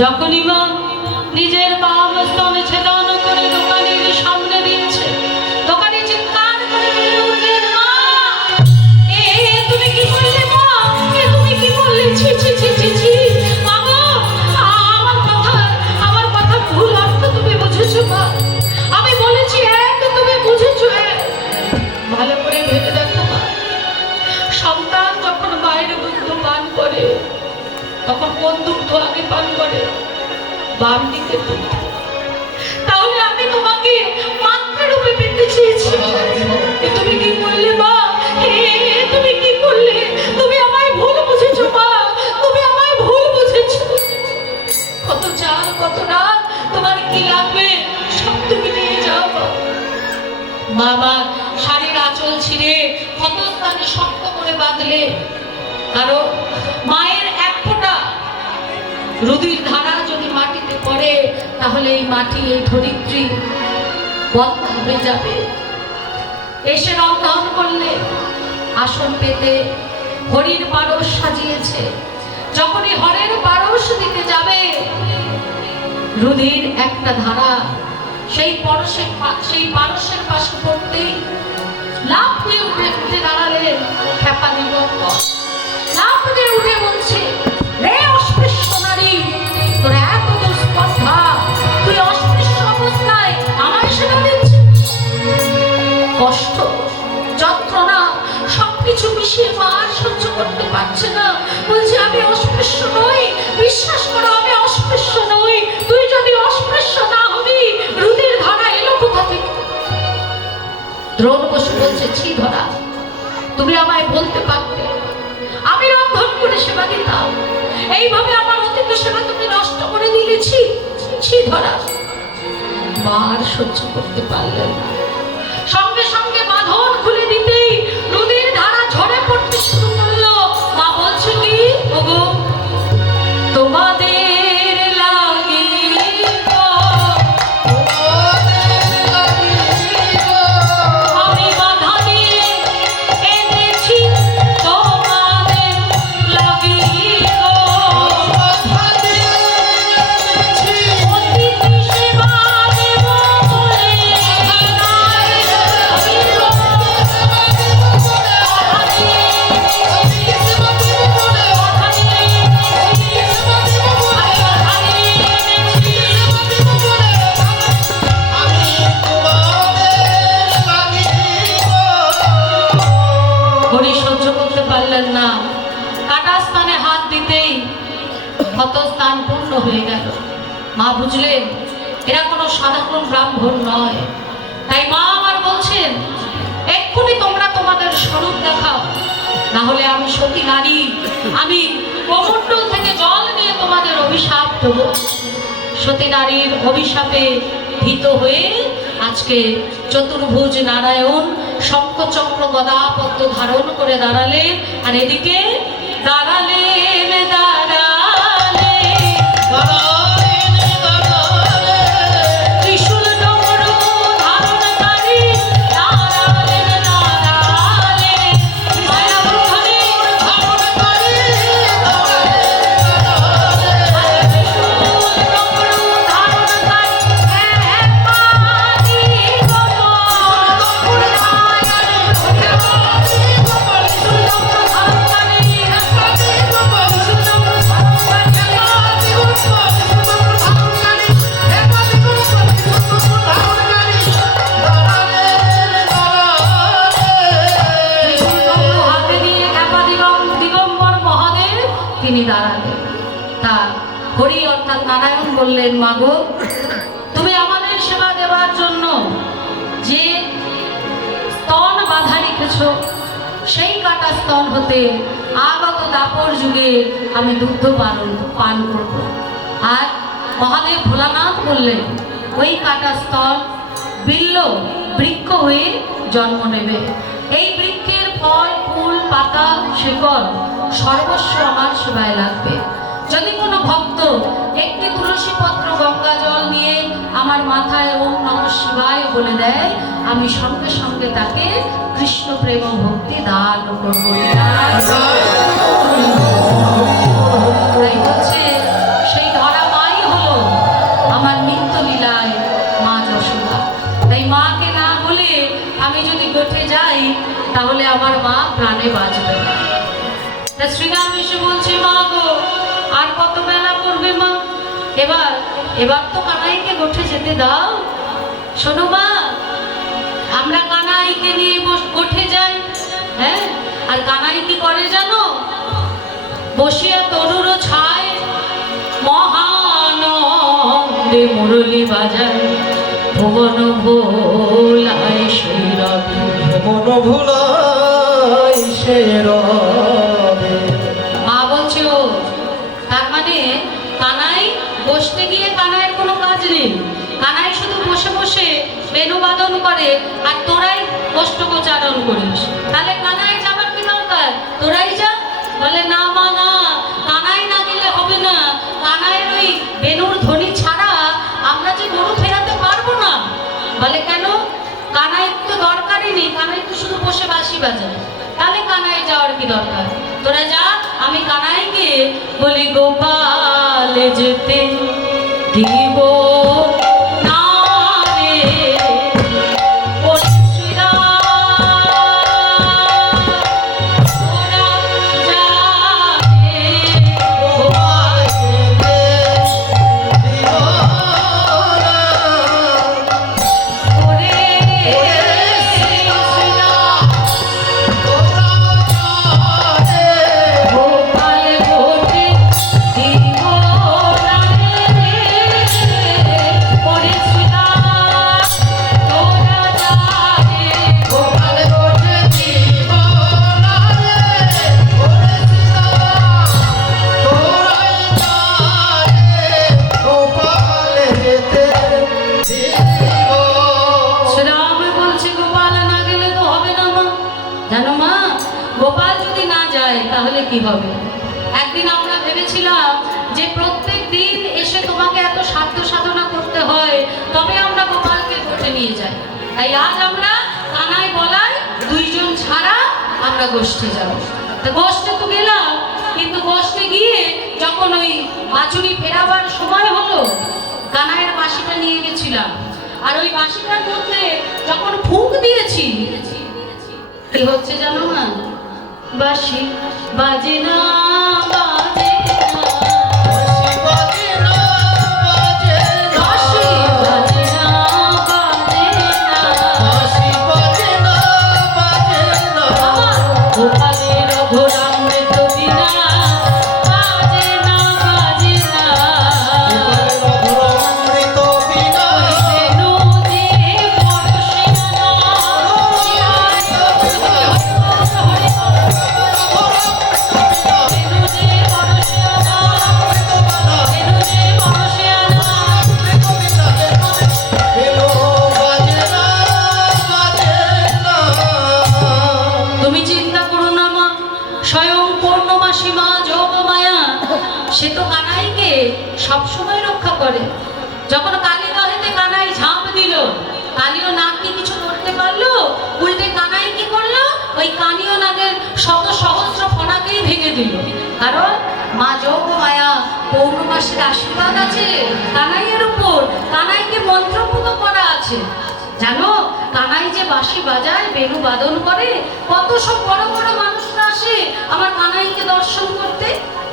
যখনই মা নিজের বামস্তনে ছেদন করে দোকানের সামনে দিয়েছে, দোকানে চিৎকার করে বলে উঠলেন, মা তুমি কি করলে? মা তুমি কি করলে? ছি ছি ছি ছি ছি মা, আমার কথা ভুল অর্থ তুমি বুঝেছো মা। আমি বলেছি এক, তুমি বুঝেছো এক। ভালো করে ভেবে দেখো মা, সন্তান যখন মায়ের দুগ্ধ পান করে তখন কোন দুগ্ধ আগে পান করে? বাম দিকে দুগ্ধ। তাহলে আমি তোমাকে মাতৃরূপে পেতে চেয়েছি, তুমি কি করলে মা? তুমি কি করলে? তুমি আমায় ভুল বুঝেছো মা, তুমি আমায় ভুল বুঝেছো। কত চাল কত রাত, তোমার কি লাগবে সব তুমি নিয়ে যাও। বাবা শাড়ির আঁচল ছিঁড়ে ক্ষতস্থানে শক্ত করে বাঁধলে, কারণ মায়ের এক ফোঁটা রুধির ধারা যদি মাটিতে পড়ে তাহলে এই মাটি, এই ধরিত্রী বন্ধ হয়ে যাবে। এসে রন্ধন করলে, আসন পেতে হরির পারস সাজিয়েছে। যখনই হরের পারস দিতে যাবে, রুধির একটা ধারা সেই পারসের পাশে পড়তেই লাফ দিয়ে উঠে দাঁড়ালেন খেপা দিগম্বর। লাফ দিয়ে উঠে বলছে, রে অস্পৃশ্য নারী, তোর এত দুষ্পর্ধা, তুই অস্পৃশ্য অবস্থায় আমায় সেবা দিচ্ছিস। কষ্ট যন্ত্রণা সবকিছু মিশিয়ে মা আর সহ্য করতে পারছে না। বলছে, আমি অস্পৃশ্য নই, বিশ্বাস করো আমি অস্পৃশ্য নই। তুই যদি অস্পৃশ্য না হবি, রুধির ধারা এলো কোথা থেকে? দ্রোণ বসু বলছে, ছি ধরা, তুমি আমায় বলতে পারতে, আমি রন্ধন করে সেবা দিতাম, এইভাবে আমার অতীত সেবা তুমি নষ্ট করে দিলেছি। ছি ধরা। মার সহ্য করতে পারলেন না, সঙ্গে সঙ্গে বাঁধন খুলে দিতেই রুধির ধারা ঝরে পড়তে শুরু করলো। মা বলছে কি, ওগো তোমাদের না, কাটা স্থানে হাত দিতেই ক্ষত স্থান পূর্ণ হয়ে গেল। মা বুঝলেন এরা কোনো সাধারণ ব্রাহ্মণ নয়। তাই মা আমার বলছেন, এক্ষুনি তোমরা তোমাদের স্বরূপ দেখাও, না হলে আমি সতী নারী, আমি কমণ্ডল থেকে জল নিয়ে তোমাদের অভিশাপ দেব। সতী নারীর অভিশাপে ভীত হয়ে আজকে চতুর্ভুজ নারায়ণ শঙ্খচক্র গদা পদ্ম ধারণ করে দাঁড়ালেন। আর এদিকে দাঁড়ালেন হরি অর্থাৎ নারায়ণ বললেন, মাগো তুমি আমাদের সেবা দেওয়ার জন্য যে স্তন বাধা রেখেছ, সেই কাটা স্তন হতে আগত দাপর যুগে আমি দুগ্ধ পান করব। আর মহাদেব ভোলানাথ বললেন, ওই কাটা স্তন বিল্ল বৃক্ষ হয়ে জন্ম নেবে। এই বৃক্ষের ফল, ফুল, পাতা, শিকড় সর্বস্ব আমার সেবায় লাগবে। যদি কোনো ভক্ত একটি তুলসী পত্র গঙ্গা জল নিয়ে আমার মাথায় ওম নমঃ শিবায় বলে দেয়, আমি সঙ্গে সঙ্গে তাকে কৃষ্ণ প্রেম ভক্তি দান করব। তাই হচ্ছে সেই ধরা মাই হলো আমার নিত্য লীলায় মা যশোদা। তাই মাকে না বলে আমি যদি গোঠে যাই তাহলে আমার মা প্রাণে বাঁচবে না। তা শ্রীরাম এসে বলছে, মা গো আর কত বেলা করবে মা, এবার তো কানাইকে গোঠে যেতে দাও। শোনো মা, আমরা কানাইকে নিয়ে গোঠে যাই, হ্যাঁ, আর কানাই কি করে জানো? বসিয়া তরুর ছায় মহানন্দে মুরলী বাজায়, ভুবন ভোলায় সেই রবে, ভুবন ভোলায় সেই রবে। মা বলছে, ও তার মানে কানাই বসতে গিয়ে কানাইয়ের কোনো কাজ নেই, কানাই শুধু বসে বসে বেণুবাদন করে আর তোরাই কষ্টকোচারণ করিস, তাহলে কানাই যাবার কি দরকার, তোরাই যা। বলে, না মা না, কানাই না গেলে হবে না, কানাইয়ের ওই বেণুর ধ্বনি ছাড়া আমরা যে গরু ফেরাতে পারবো না। বলে, কেন? কানাই তো দরকারই নেই, কানাই তো শুধু বসে বাঁশি বাজায়, তাহলে কানাই যাওয়ার কি দরকার, তোরা যা। আমি কানাইকে বলি, গোপাল যেতে দিব না রে, ওরে শ্রীরাম তোরা যা রে, গোপাল যেতে দিব না, ওরে শ্রীরাম তোরা যা রে, গোপাল গোঠে দিব না রে, ওরে শ্রীরাম তোরা যা রে, গোপাল গোঠে দিব না রে, ওরে শ্রীরাম তোরাই যা রে, গোপাল যেতে দিব। শ্রীরাম বলছে, গোপাল না গেলে তো হবে না মা। জানো মা, গোপাল যদি না যায় তাহলে কি হবে? একদিন আমরা ভেবেছিলাম যে প্রত্যেক দিন এসে তোমাকে এত সাধ্য সাধনা করতে হয়, তবে আমরা গোপালকে গোঠে নিয়ে যাই। তাই আজ আমরা কানাই বলাই দুইজন ছাড়া আমরা গোষ্ঠে যাব। তো গোষ্ঠে তো গেলাম, কিন্তু গোষ্ঠে গিয়ে যখন ওই বাছুরি ফেরাবার সময় হলো, কানাইয়ের বাঁশিটা নিয়ে গেছিলাম, আর ওই বাঁশিটার মধ্যে যখন ফুঁক দিয়েছি, কি হচ্ছে জানো না? বাঁশি বাজে না, বাজে না, বাঁশি বাজে না, বাজে না, বাঁশি বাজে না, বাজে না, বাঁশি বাজে না, বাজে না। আমার গোপালের অঘোরামৃত বিনা বাজে না, বাজে না, অমৃত বিনা বেনু যে পরশে না, বেনু যে পরশে না, বেনু যে পরশে না, বেনু বাজে না, বাজে না। তুমি চিন্তা করো না মা, স্বয়ং পূর্ণমাসী মা যোগমায়া সে তো কানাইকে সবসময় রক্ষা করে। যখন কালী দহেতে কানাই ঝাঁপ দিল, কালীয় নাগ কি কিছু করতে পারলো? উল্টে কানাই কি করলো? ওই কালীয় নাগের শত সহস্র ফণাকেই ভেঙে দিল। কারণ মা যোগমায়া পৌর্ণমাসীর আশীর্বাদ আছে কানাইয়ের উপর, কানাইকে মন্ত্রপুত করা আছে। জানো, কানাই যে বাঁশি বাজায়, বেণু বাদন করে, কত সব বড় বড় মানুষরা আসে আমার কানাইকে দর্শন করতে।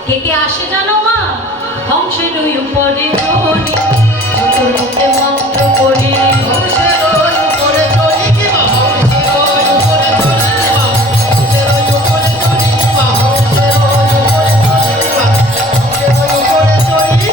কে কে আসে জানো মা? হংসের ওই উপরে চড়ি, চতুর্মুখে মন্ত্র পড়ি, হংসের ওই উপরে চড়ি কি মা, হংসের ওই উপরে চড়ি কি মা, হংসের ওই উপরে চড়ি কি মা, হংসের ওই উপরে চড়ি কি মা, হংসের ওই উপরে চড়ি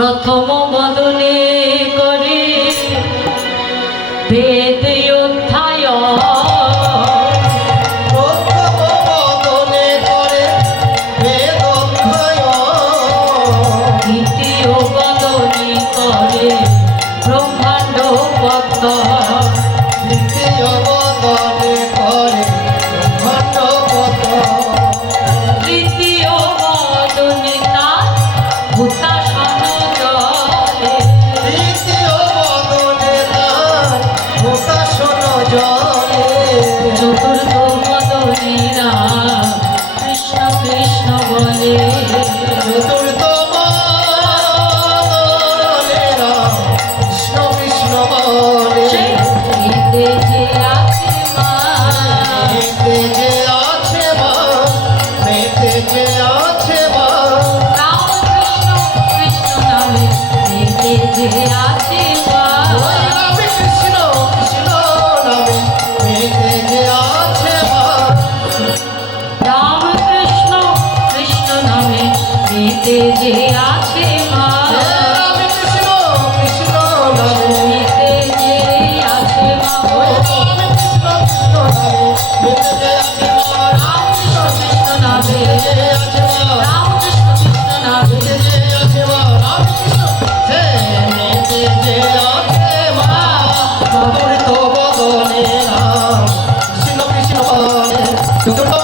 প্রথম বদনে করে বেদ অধ্যায়ন, প্রথম বদনে করে বেদ অধ্যয়ন, দ্বিতীয় বদনে করে ব্রহ্মাণ্ড পতন, তৃতীয় বদনে করে ব্রহ্মাণ্ড পতন, তৃতীয় বদনে তার ভূতাসন জলে, তৃতীয় বদনে তার ভূতাসন জলে, চতুর্থ বদনে রাম কৃষ্ণ কৃষ্ণ বলে, চতুর্থ বদনে রাম কৃষ্ণ কৃষ্ণ বলে। এতে যে আছে মা, মেতে যে আছে মা, মেতে যে আছে মা, রাম কৃষ্ণ কৃষ্ণ নামে এতে যে আছে মা, ওই রামে কৃষ্ণ কৃষ্ণ নামে মেতে যে আছে মা, রাম কৃষ্ণ কৃষ্ণ নামে এতে যে আছে মা, রামে কৃষ্ণ কৃষ্ণ নামে, এতে যে আছে মা, ওই রামে কৃষ্ণ কৃষ্ণ নামে মেতে যে আছে মা, রাম কৃষ্ণ কৃষ্ণ নামে, মেতে যে আছে মা, রাম কৃষ্ণ কৃষ্ণ নামে, মেতে যে আছে মা, রামে কৃষ্ণ হে মেতে যে আছে মা, চতুর্থ বদনে রাম কৃষ্ণ কৃষ্ণ বলে, চতুর্থ